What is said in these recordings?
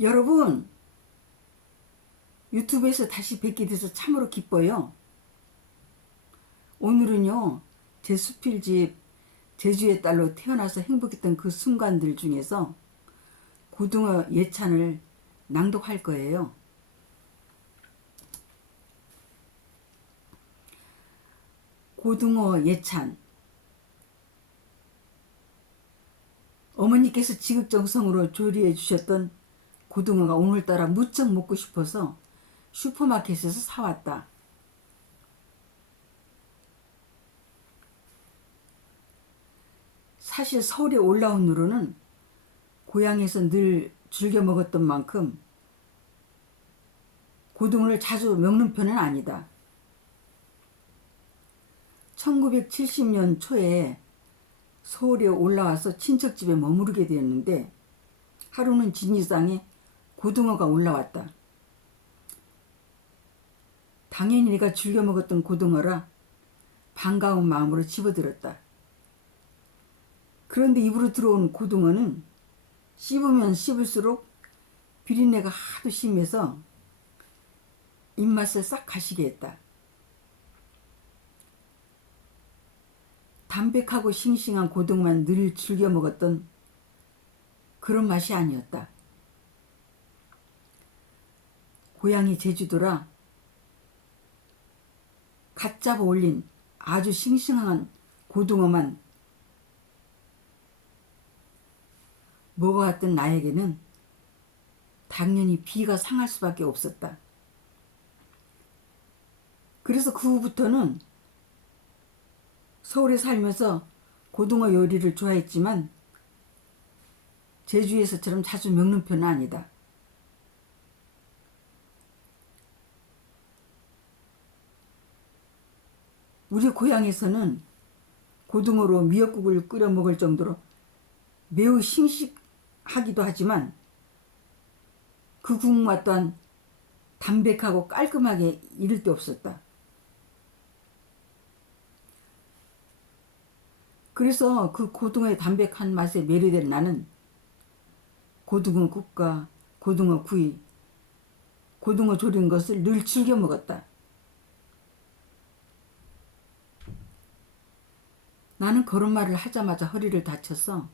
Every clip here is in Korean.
여러분, 유튜브에서 다시 뵙게 돼서 참으로 기뻐요. 오늘은요, 제 수필집 제주의 딸로 태어나서 행복했던 그 순간들 중에서 고등어 예찬을 낭독할 거예요. 고등어 예찬. 어머니께서 지극정성으로 조리해 주셨던 고등어가 오늘따라 무척 먹고 싶어서 슈퍼마켓에서 사왔다. 사실 서울에 올라온 후로는 고향에서 늘 즐겨 먹었던 만큼 고등어를 자주 먹는 편은 아니다. 1970년 초에 서울에 올라와서 친척집에 머무르게 되었는데 하루는 진이상에 고등어가 올라왔다. 당연히 내가 즐겨 먹었던 고등어라 반가운 마음으로 집어들었다. 그런데 입으로 들어온 고등어는 씹으면 씹을수록 비린내가 하도 심해서 입맛을 싹 가시게 했다. 담백하고 싱싱한 고등만 늘 즐겨 먹었던 그런 맛이 아니었다. 고향이 제주도라 갓 잡아 올린 아주 싱싱한 고등어만 먹어왔던 나에게는 당연히 비가 상할 수밖에 없었다. 그래서 그 후부터는 서울에 살면서 고등어 요리를 좋아했지만 제주에서처럼 자주 먹는 편은 아니다. 우리 고향에서는 고등어로 미역국을 끓여 먹을 정도로 매우 싱싱하기도 하지만 그 국맛 또한 담백하고 깔끔하게 이를 데 없었다. 그래서 그 고등어의 담백한 맛에 매료된 나는 고등어 국과 고등어 구이, 고등어 조린 것을 늘 즐겨 먹었다. 나는 그런 말을 하자마자 허리를 다쳐서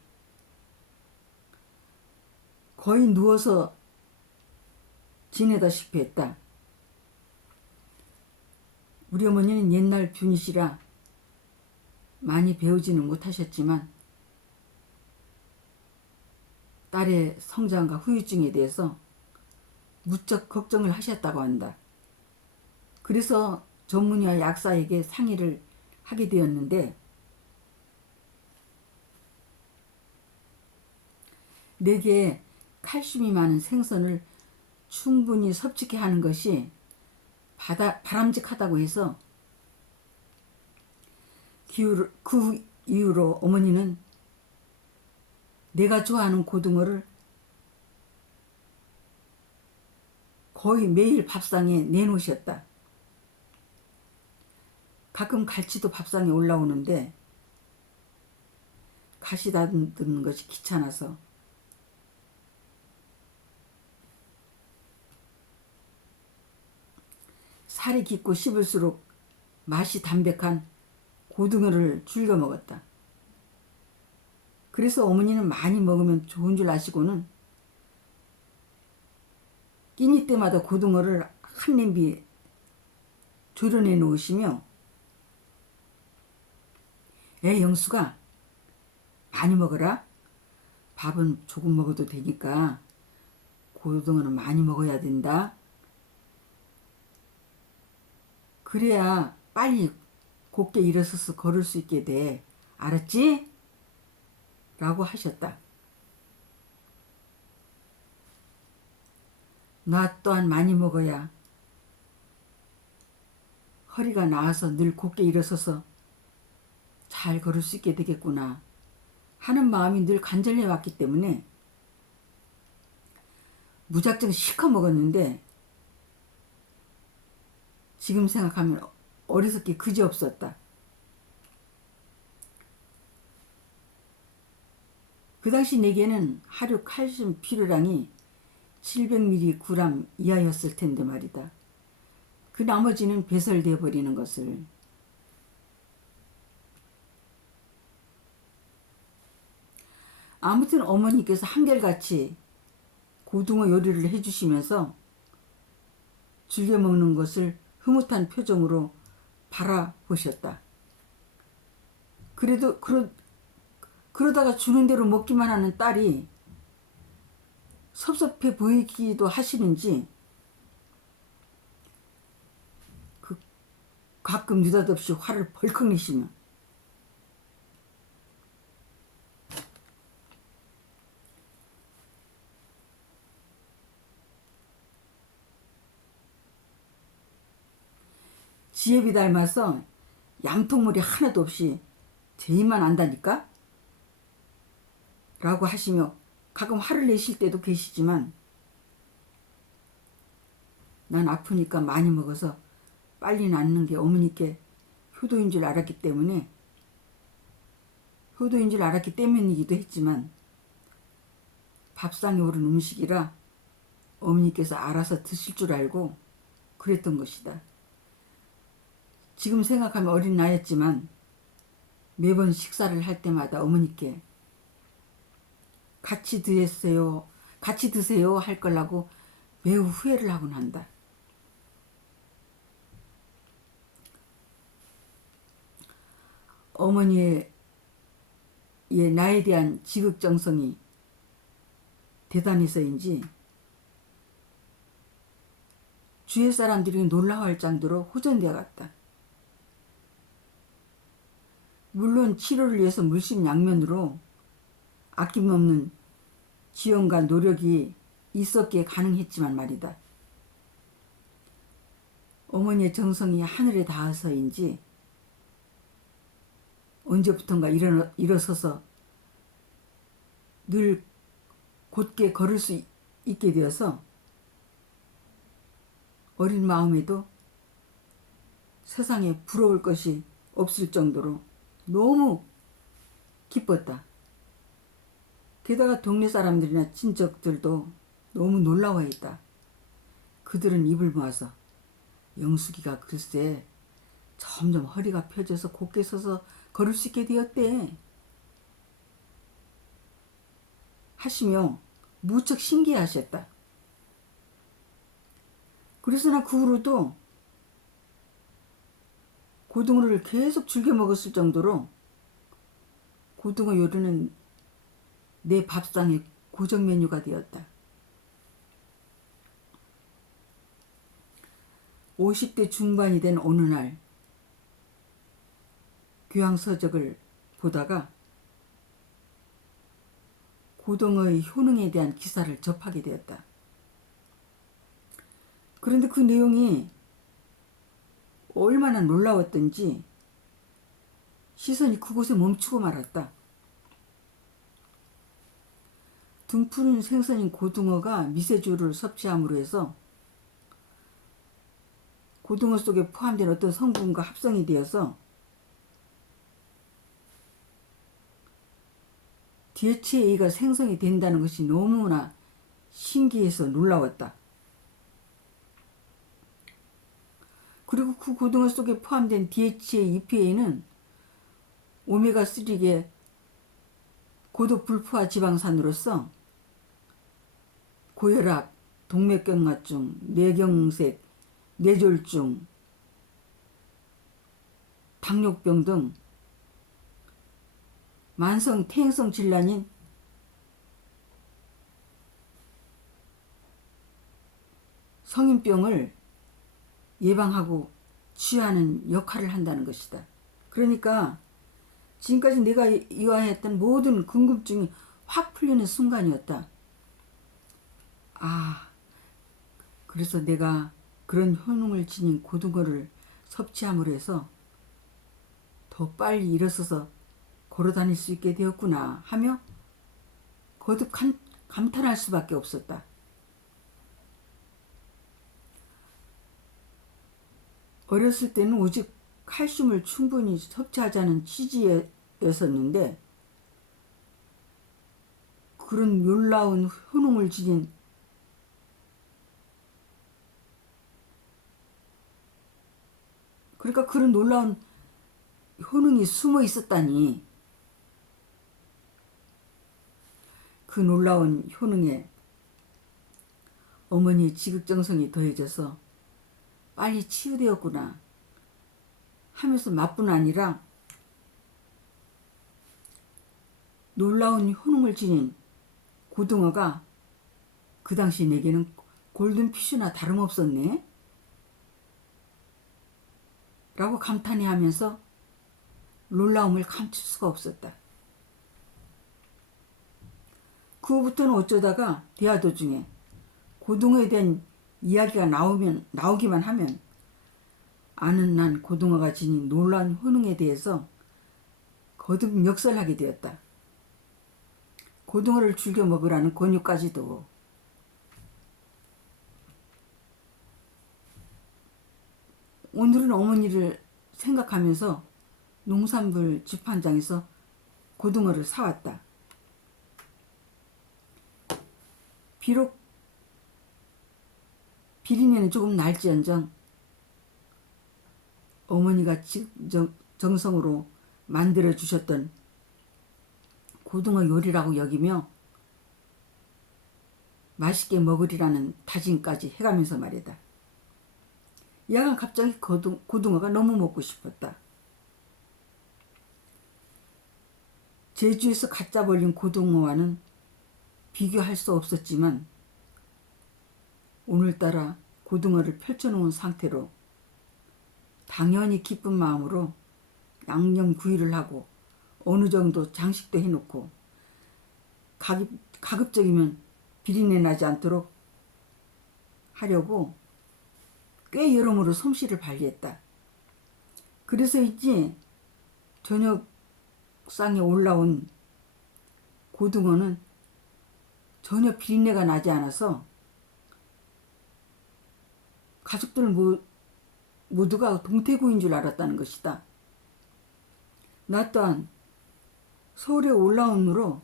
거의 누워서 지내다시피 했다. 우리 어머니는 옛날 분이시라 많이 배우지는 못하셨지만 딸의 성장과 후유증에 대해서 무척 걱정을 하셨다고 한다. 그래서 전문의와 약사에게 상의를 하게 되었는데 내게 칼슘이 많은 생선을 충분히 섭취케 하는 것이 바다, 바람직하다고 해서 그 이후로 어머니는 내가 좋아하는 고등어를 거의 매일 밥상에 내놓으셨다. 가끔 갈치도 밥상에 올라오는데 가시 다듬는 것이 귀찮아서 살이 깊고 씹을수록 맛이 담백한 고등어를 즐겨 먹었다. 그래서 어머니는 많이 먹으면 좋은 줄 아시고는 끼니 때마다 고등어를 한 냄비 조련해 놓으시며 애 영수가 많이 먹어라. 밥은 조금 먹어도 되니까 고등어는 많이 먹어야 된다. 그래야 빨리 곱게 일어서서 걸을 수 있게 돼. 알았지? 라고 하셨다. 나 또한 많이 먹어야 허리가 나아서 늘 곱게 일어서서 잘 걸을 수 있게 되겠구나 하는 마음이 늘 간절해 왔기 때문에 무작정 실컷 먹었는데 지금 생각하면 어리석기 그지없었다. 그 당시 내게는 하루 칼슘 필요량이 700mg 이하였을 텐데 말이다. 그 나머지는 배설돼 버리는 것을 아무튼 어머니께서 한결같이 고등어 요리를 해주시면서 즐겨 먹는 것을 흐뭇한 표정으로 바라보셨다. 그래도 그러, 그러다가 주는 대로 먹기만 하는 딸이 섭섭해 보이기도 하시는지 그 가끔 느닷없이 화를 벌컥 내시며 지혜비 닮아서 양통물이 하나도 없이 제일만 안다니까? 라고 하시며 가끔 화를 내실 때도 계시지만 난 아프니까 많이 먹어서 빨리 낫는 게 어머니께 효도인 줄 알았기 때문에 효도인 줄 알았기 때문이기도 했지만 밥상에 오른 음식이라 어머니께서 알아서 드실 줄 알고 그랬던 것이다. 지금 생각하면 어린 나였지만 매번 식사를 할 때마다 어머니께 같이 드세요, 같이 드세요 할 걸라고 매우 후회를 하곤 한다. 어머니의 예, 나에 대한 지극정성이 대단해서인지 주위 사람들이 놀라워할 정도로 호전되어 갔다. 물론 치료를 위해서 물심양면으로 아낌없는 지원과 노력이 있었기에 가능했지만 말이다. 어머니의 정성이 하늘에 닿아서인지 언제부턴가 일어, 일어서서 늘 곧게 걸을 수 있게 되어서 어린 마음에도 세상에 부러울 것이 없을 정도로 너무 기뻤다. 게다가 동네 사람들이나 친척들도 너무 놀라워했다. 그들은 입을 모아서 영숙이가 글쎄 점점 허리가 펴져서 곧게 서서 걸을 수 있게 되었대. 하시며 무척 신기하셨다. 그래서 나 그 후로도 고등어를 계속 즐겨 먹었을 정도로 고등어 요리는 내 밥상의 고정 메뉴가 되었다. 50대 중반이 된 어느 날 교양서적을 보다가 고등어의 효능에 대한 기사를 접하게 되었다. 그런데 그 내용이 얼마나 놀라웠던지 시선이 그곳에 멈추고 말았다. 등푸른 생선인 고등어가 미세주를 섭취함으로 해서 고등어 속에 포함된 어떤 성분과 합성이 되어서 DHA가 생성이 된다는 것이 너무나 신기해서 놀라웠다. 그리고 그 고등어 속에 포함된 DHA, EPA는 오메가3계 고도 불포화 지방산으로서 고혈압, 동맥경화증, 뇌경색, 뇌졸중, 당뇨병 등 만성 퇴행성 질환인 성인병을 예방하고 치유하는 역할을 한다는 것이다. 그러니까 지금까지 내가 이와했던 모든 궁금증이 확 풀리는 순간이었다. 아, 그래서 내가 그런 효능을 지닌 고등어를 섭취함으로 해서 더 빨리 일어서서 걸어 다닐 수 있게 되었구나 하며 거듭 감, 감탄할 수밖에 없었다. 어렸을 때는 오직 칼슘을 충분히 섭취하자는 취지였었는데 그런 놀라운 효능을 지닌 그러니까 그런 놀라운 효능이 숨어 있었다니 그 놀라운 효능에 어머니의 지극정성이 더해져서 빨리 치유되었구나 하면서 맛뿐 아니라 놀라운 효능을 지닌 고등어가 그 당시 내게는 골든피쉬나 다름없었네. 라고 감탄해 하면서 놀라움을 감출 수가 없었다. 그 후부터는 어쩌다가 대화 도중에 고등어에 대한 이야기가 나오면 나오기만 하면 아는 난 고등어가 지닌 놀라운 효능에 대해서 거듭 역설하게 되었다. 고등어를 즐겨 먹으라는 권유까지도 오늘은 어머니를 생각하면서 농산물 집판장에서 고등어를 사왔다. 비록 비린내는 조금 날지언정 어머니가 정성으로 만들어 주셨던 고등어 요리라고 여기며 맛있게 먹으리라는 다짐까지 해가면서 말이다. 야간 갑자기 고등, 고등어가 너무 먹고 싶었다. 제주에서 갓 잡아올린 고등어와는 비교할 수 없었지만 오늘따라 고등어를 펼쳐놓은 상태로 당연히 기쁜 마음으로 양념 구이를 하고 어느 정도 장식도 해놓고 가급, 가급적이면 비린내 나지 않도록 하려고 꽤 여러모로 솜씨를 발휘했다. 그래서인지 저녁상에 올라온 고등어는 전혀 비린내가 나지 않아서 가족들 모두가 동태구인 줄 알았다는 것이다. 나 또한 서울에 올라온 후로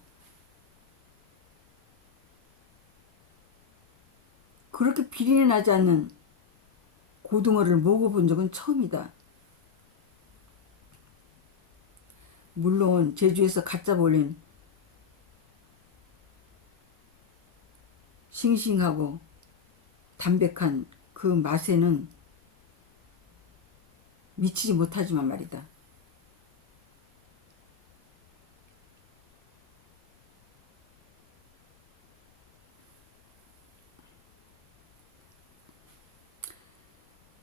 그렇게 비린내 나지 않는 고등어를 먹어본 적은 처음이다. 물론 제주에서 갓 잡아올린 싱싱하고 담백한 그 맛에는 미치지 못하지만 말이다.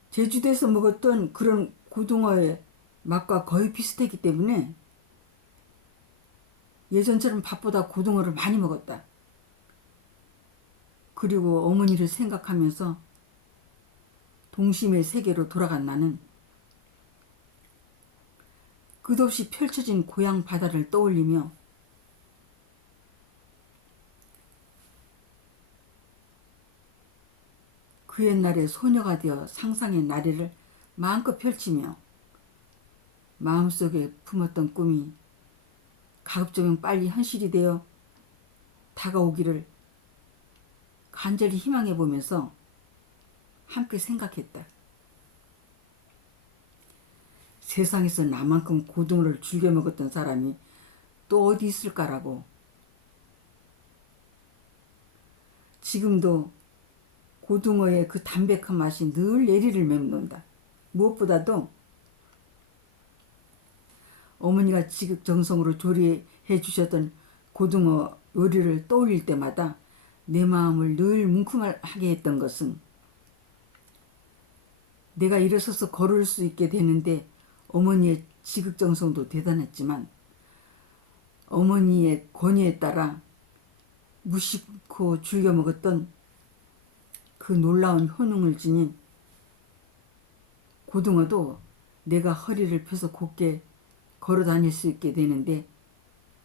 제주도에서 먹었던 그런 고등어의 맛과 거의 비슷했기 때문에 예전처럼 밥보다 고등어를 많이 먹었다. 그리고 어머니를 생각하면서 동심의 세계로 돌아간 나는 끝없이 펼쳐진 고향 바다를 떠올리며 그 옛날에 소녀가 되어 상상의 나래를 마음껏 펼치며 마음속에 품었던 꿈이 가급적이면 빨리 현실이 되어 다가오기를 간절히 희망해 보면서 함께 생각했다. 세상에서 나만큼 고등어를 즐겨 먹었던 사람이 또 어디 있을까라고. 지금도 고등어의 그 담백한 맛이 늘 예리를 맴돈다. 무엇보다도 어머니가 지극정성으로 조리해 주셨던 고등어 요리를 떠올릴 때마다 내 마음을 늘 뭉클하게 했던 것은 내가 일어서서 걸을 수 있게 되는데 어머니의 지극정성도 대단했지만 어머니의 권유에 따라 무심코 즐겨 먹었던 그 놀라운 효능을 지닌 고등어도 내가 허리를 펴서 곧게 걸어 다닐 수 있게 되는데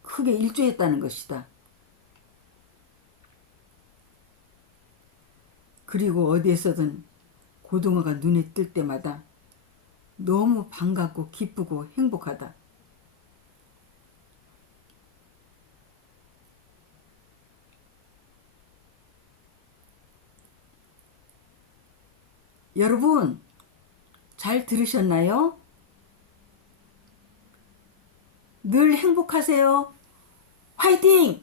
크게 일조했다는 것이다. 그리고 어디에서든 고등어가 눈에 뜰 때마다 너무 반갑고 기쁘고 행복하다. 여러분, 잘 들으셨나요? 늘 행복하세요. 화이팅!